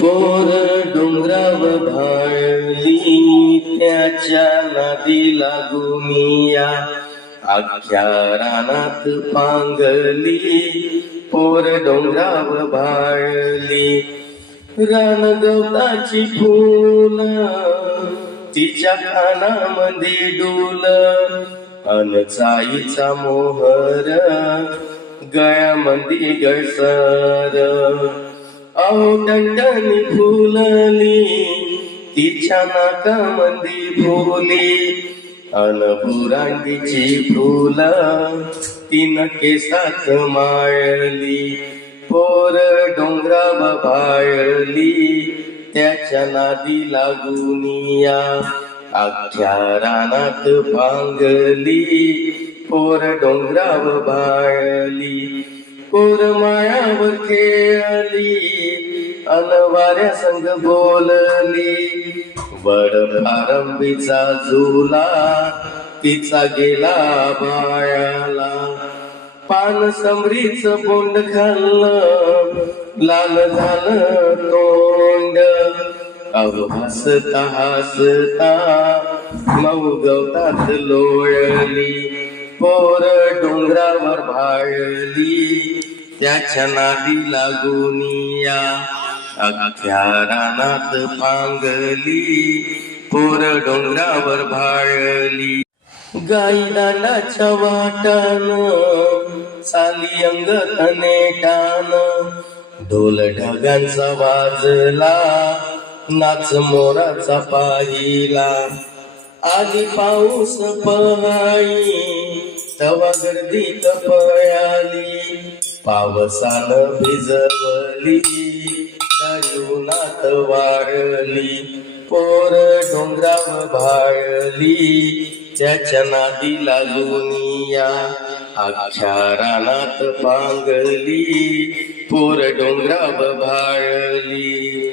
पोर डोंगरावर भाळली त्याच्या नादी लागुनिया, अख्ख्या रानात पांगली पोर डोंगरावर भाळली. रान गवताची फुल तिच्या कानामध्ये डोल, अन चाईचा मोहर गळ्यामध्ये गळसर. अहो टणटणी फुलली तिच्या नाकामध्ये फुली, अन बुरांडीची फुल तीन केसात माळली. पोर डोंगरावर भाळली त्याच्या नादी लागुनिया, अख्ख्या रानात पांगली पोर डोंगरावर भाळली. पोर माळ्यावर खेळली अन वाऱ्या संग बोलली, वड पारंबीचा झुला तिचा गेला बाळाला. पान समरीच बोंड खाल्लं लाल झालं तोंड, अहो हसता हसता मऊ गवतात लोळली. पोर डोंगरावर भाळली त्याच्या नादी लागुनिया, अख्ख्या रानात पांगली पोर डोंगरावर भाळली. गाई दांडाच्या वाटान साली अंग नेटान, ढोल ढगांचा वाजला नाच मोराचा पाहिला. आली पाऊस पहाई तवा गर्दीत पळाली, पावसानं भिजवली तरी उन्हात वाळली. पोर डोंगरावर भाळली त्याच्या नादी लागुनिया, अख्ख्या रानात पांगली पोर डोंगरावर भाळली.